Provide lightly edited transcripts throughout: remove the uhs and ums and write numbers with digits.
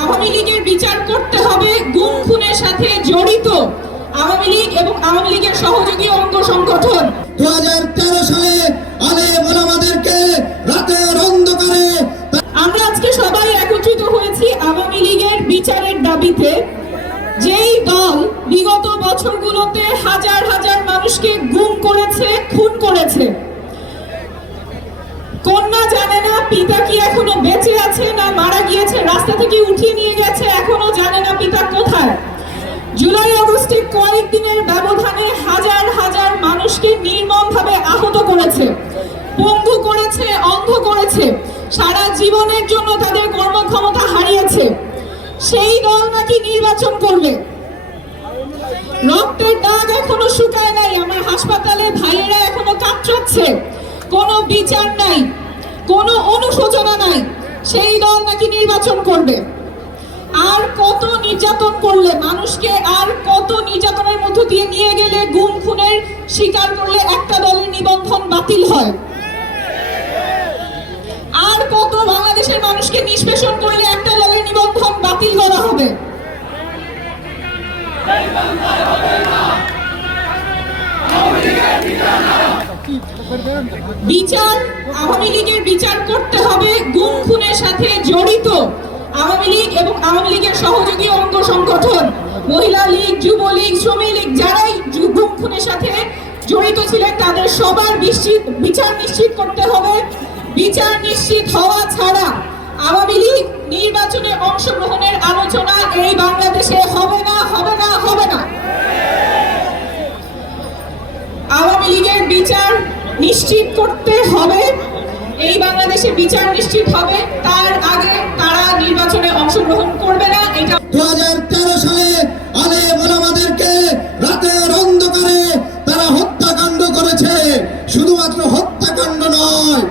আওয়ামী লীগের বিচার করতে হবে গুম খুনের সাথে জড়িত আওয়ামী লীগ এবং আওয়ামী লীগের সহযোগী অঙ্গ সংগঠন। 2013 সালে আলেম ওলামাদেরকে রাতের অন্ধকারে আমরা আজকে সবাই একত্রিত হয়েছি আওয়ামী লীগের বিচারের দাবিতে। যেই দল বিগত বছরগুলোতে হাজার হাজার মানুষকে গুম করেছে, খুন করেছে, কন্যা জানে না পিতা কি এখনো বেঁচে আছে না মারা গিয়েছে, রাস্তা থেকে উঠিয়ে নিয়ে গেছে, এখনো জানে না পিতা কোথায়। জুলাই আগস্টে কয়েকদিনের ব্যবধানে হাজার হাজার মানুষকে নির্মমভাবে আহত করেছে, পঙ্গু করেছে, অন্ধ করেছে, সারা জীবনের জন্য তাদের কর্মক্ষমতা হারিয়েছে। সেই দল নাকি নির্বাচন করবে। রক্তের দাগ এখনো শুকায় নাই, আমার হাসপাতালে ভাইয়েরা এখনো কাতরাচ্ছে, কোনো বিচার নাই, কোনো অনুশোচনা নাই। সেই দল নাকি নির্বাচন করবে। আর কত নির্যাতন করলে মানুষকে, আর কত নির্যাতনের মধ্য দিয়ে নিয়ে গেলে, গুম খুনের শিকার করলে একটা দলের নিবন্ধন বাতিল হয়। আর কত বাংলাদেশের মানুষকে নিষ্পেষণ করলে একটা দলের নিবন্ধন বাতিল করা হবে। বিচার, আওয়ামী লীগের বিচার করতে হবে গুম খুনের সাথে জড়িত আওয়ামী লীগ এবং আওয়ামী লীগের সহযোগী অঙ্গ সংগঠন, মহিলা লীগ, যুবলীগ, শ্রমিক লীগ, যারাই গুম খুনের সাথে জড়িত ছিলেন তাদের সবার বিচার নিশ্চিত করতে হবে। বিচার নিশ্চিত হওয়া ছাড়া আওয়ামী লীগ নির্বাচনে অংশগ্রহণের আলোচনা এই বাংলাদেশে হবে না, হবে না, হবে না। আওয়ামী লীগের বিচার নিশ্চিত করতে হবে, এই বাংলাদেশে বিচার নিশ্চিত হবে, তার আগে তারা নির্বাচনে অংশগ্রহণ করবে না। এটা 2013 সালে আলেম ওলামাদেরকে রাতের অন্ধকারে তারা হত্যাকাণ্ড করেছে। শুধুমাত্র হত্যাকাণ্ড নয়,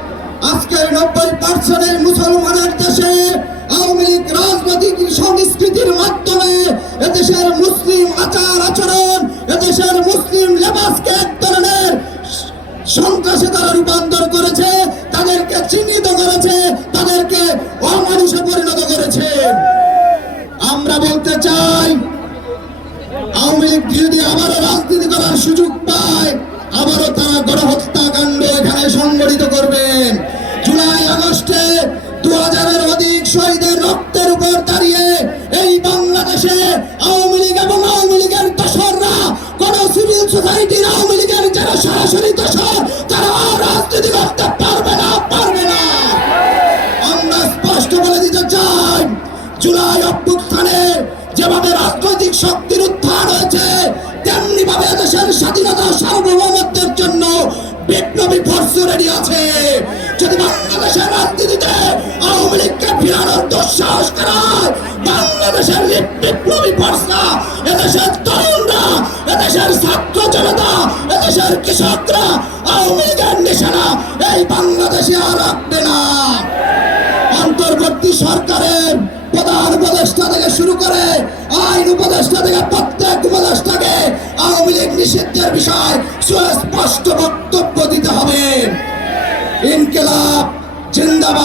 আজকের 90% মুসলমানের দেশে আওয়ামী লীগ রাজনৈতিক সংস্কৃতির মাধ্যমে এদেশের মুসলিম আচার আচরণ, এদেশের মুসলিম লেবাসকে এক ধরনের সন্ত্রাসে তারা রূপান্তর করেছে, তাদেরকে চিহ্নিত করেছে, তাদেরকে অমানুষে পরিণত করেছে। আমরা বলতে চাই, আওয়ামী লীগ যদি আবারও রাজনীতি করার সুযোগ পায়, আবারও তারা গণহত্যাকাণ্ড এখানে সংগঠিত করবেন। জুলাই আগস্টে 2000-এর অধিক শহীদের রক্তের উপর দাঁড়িয়ে এই বাংলাদেশে আওয়ামী লীগ এবং আওয়ামী লীগের দোসররা, কোন সিভিল সোসাইটির আওয়ামী লীগের যারা সরাসরি দোসর, তারা রাজনীতি করতে পারবে না, পারবে না। আমরা স্পষ্ট বলে দিতে চাই, জুলাই অভ্যুত্থানে যেভাবে রাজনৈতিক শক্তির উত্থান হয়েছে, তেমনি ভাবে দেশের স্বাধীনতা সার্বভৌমত্বের জন্য বিপ্লবী ফোর্স রেডি আছে। যদি বাংলাদেশের রাজনীতিতে আওয়ামী লীগকে ফিরানোর দুঃসাহস করায়, বাংলাদেশের বিপ্লবী ফোর্সরা, এদেশের তরুণরা, এদেশের ছাত্র জনতা, এদেশের কৃষকরা আওয়ামী লীগের নিশানা এই বাংলাদেশে আর রাখবে না। অন্তর্বর্তী সরকারের প্রধান উপদেষ্টা থেকে শুরু করে আইন উপদেষ্টা থেকে প্রত্যেক উপদেষ্টাকে আওয়ামী লীগ নিষিদ্ধের বিষয় সুস্পষ্ট বক্তব্য দিতে হবে। ইনকিলাব জিন্দাবাদ।